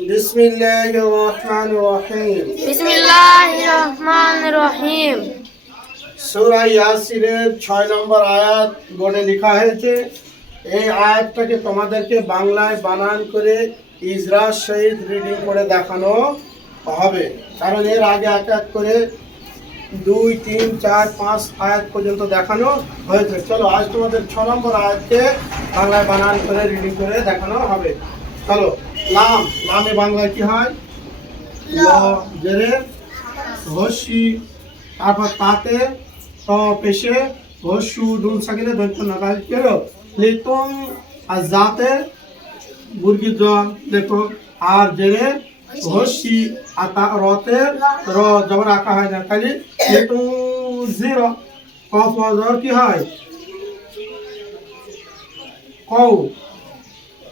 بسم الله الرحمن الرحيم বিসমিল্লাহ রহমান রহিম সূরা ইয়াসিনের ছয় নম্বর আয়াত বোর্ডে লেখা হয়েছে এই আয়াতটাকে তোমাদেরকে বাংলায় বানান করে ইজরা সহিত রিডিং করে দেখানো হবে কারণ এর আগে এক এক করে দুই তিন চার পাঁচ আয়াত পর্যন্ত দেখানো হয়েছে চলো আজ তোমাদের ছ নম্বর আয়াতকে বাংলায় বানান করে রিডিং করে দেখানো হবে চলো লাম লামে বাংলায় কি হয়? জেরে হসি তারপর তাতে ত পেশে হসু ডুল সাকিনে দৈত্য নাগাল কেরো লিটং আর জাতে মুরগির জ দেখো আর জেরে হসি আর তা রতে র জবর আঁকা হয় না খালি লিটং জিরো কফ জ্বর কি হয়? কৌ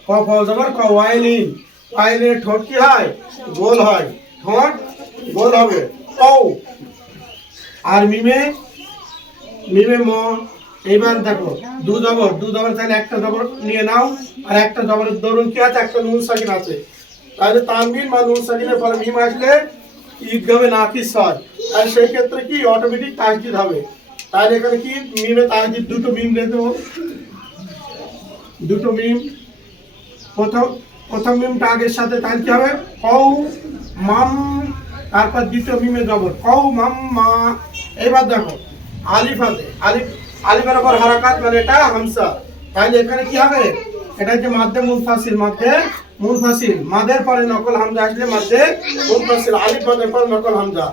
কফ জবর ক ওয়াইলিনের ঠোঁট কি হয়? গোল হয়। ঠোঁট গোল হবে। ও আর মিমে? মিমে ম। এইবার দেখো, দু জবর দু জবর তাহলে একটা জবর নিয়ে নাও, আর একটা জবরের দরুন কি আছে? একটা নুন সাকিন আছে। তাহলে তানবিন বা নুন সাকিনের পরে মিম আসলে ঈদগামে নাকিস হয়। আর সেই ক্ষেত্রে কি অটোমেটিক তাসজিদ হবে। তাহলে এখানে কি? মিমে তাসজিদ দুটো মিম লেখে দেবো। দুটো মিম। প্রথম প্রথম মিমটা আগের সাথে তাহলে কি হবে? কৌ মাম, তারপর দ্বিতীয় মিমে জবর কৌ মাম মা। এবার দেখো, আলিফ আলিফ, আলিফের উপর হারাকাত মানে এটা হামসা। তাহলে এখানে কি হবে? এটা যে মাধ্যে মুনফাসিল মাধ্যে মুনফাসিল। মাদের পরে নকল হামজা আসলে মাধ্যে মুনফাসিল। আলিফ মাদের পরে নকল হামজা।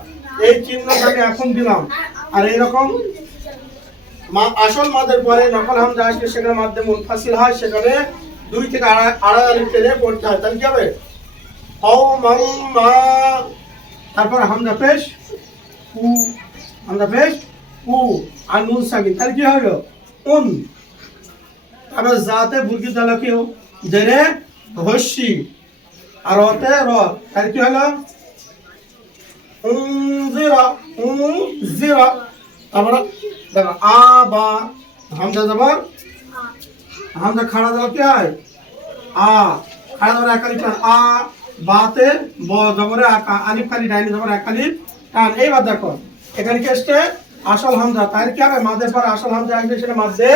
এই চিহ্নটা আমি এখন দিলাম। আর এরকম আসল মাদের পরে নকল হামজা আসলে সেখানে মাধ্যে মুনফাসিল হয়, সেখানে দুই থেকে আড়াই আলিফ টেনে হয় তাহলে কি হবে। ও মাম মা। তারপর হামজা পেশ, উ হামজা পেশ, উ, আর নুন সাকিন তাহলে কি হলো? উন। তারপর জাতে বুর্গি দালা কি জেরে হস্যি আর অতে র। তাহলে কি হলো? উনজিরা উনজিরা। তারপরে দেখো আ, বা, হামজা জবর। হামজা খাড়া দেওয়া কি হয় আ, খাড়া দেওয়ার একালি টান। আ ব, জবরে আকা আলিফ খালি ডাইনি জবর একালি টান। এইবার দেখো, এখানে কি আসছে? আসল হামজা। তাহলে কি হবে? মাদের পর আসল হামজা আসবে সেটা মাঝে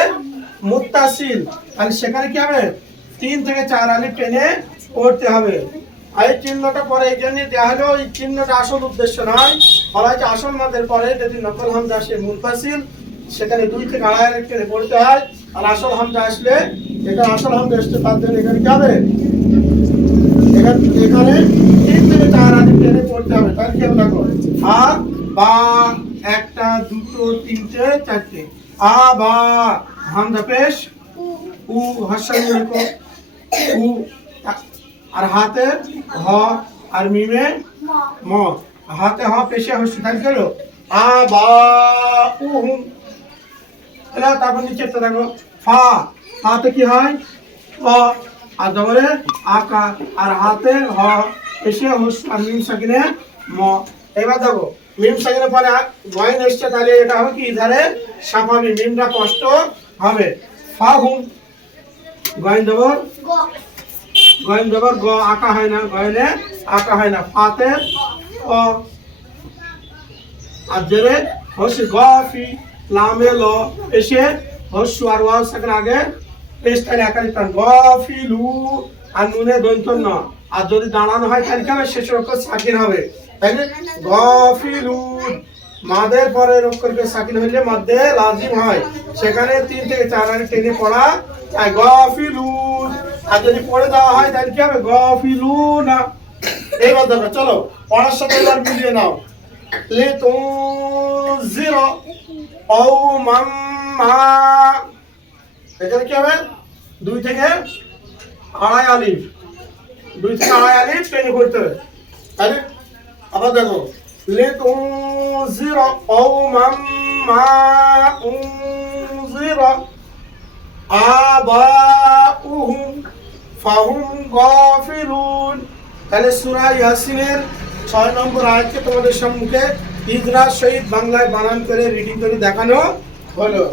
মুত্তাসিল। তাহলে সেখানে কি হবে? তিন থেকে চার আলিফ টেনে পড়তে হবে। আর এই চিহ্নটা পরে এই জন্য দেওয়া হলো, এই চিহ্নটা আসল উদ্দেশ্য নয়। বলা হচ্ছে আসল মাদের পরে যদি নকল হামজা আসে মুনফাসিল সেখানে দুই থেকে আড়াই আলিফ টেনে পড়তে হয়। আর আসল হামজা আসলে এখানে আসল হামজা আসছে তার জন্য এখানে হবে? এখানে এখানে পড়তে হবে, তার কি হবে দেখো আ, বা, একটা, দুটো, তিনটে, চারটে। আ, বা পেশ, উ উ আর হাতে হ আর মিমে ম। হাতে হ, পেশে তাই গেল আ, বা, উ হুম তারপর নিচে একটা দেখো, ফা। হাতে কি হয়? অ আর জবরে আকা। আর হাতে হ। এসে হুস আর মিম সাকিনে ম। এবার দেখো, মিম সাকিনের পরে গয়ন এসছে, তাহলে এটা হবে কি? ধারে সাফাবি মিমটা কষ্ট হবে। ফা হুম। গয়ন জবর গয়ন জবর গ। আঁকা হয় না, গয়নে আঁকা হয় না। ফাতে অ আর জেরে হসি গফি লামে ল। এসে হসু আর ওয়াও সেখানে আগে একালি টান। গফিলু আর নুনে দৈন্ত ন আর যদি দাঁড়ানো হয় তাহলে কি হবে শেষের অক্ষর সাকিন হবে। তাই না? গফিলু। মাদের পরে অক্ষরকে সাকিন হইলে মধ্যে লাজিম হয়। সেখানে তিন থেকে চার আগে টেনে পড়া তাই গফিলু। আর যদি পড়ে দেওয়া হয় তাহলে কি হবে? গফিলু না। এইবার দেখো চলো, পড়ার সাথে এবার মিলিয়ে নাও। লিতুনজির কওমান মা। এখানে কি হবে? দুই থেকে আড়াই আলিফ। দুই থেকে আড়াই আলিফ টেনে করতে হবে। তাহলে আবার দেখো। লিতুনজির কওমান মা। উনজির আবাউহুম ফাহুম গাফিলুন। তাহলে সূরা ইয়াসিনের ছয় নম্বর আয়াতকে তোমাদের সম্মুখে ইজরা সহিত বাংলায় বানান করে রিডিং করে দেখানো হলো।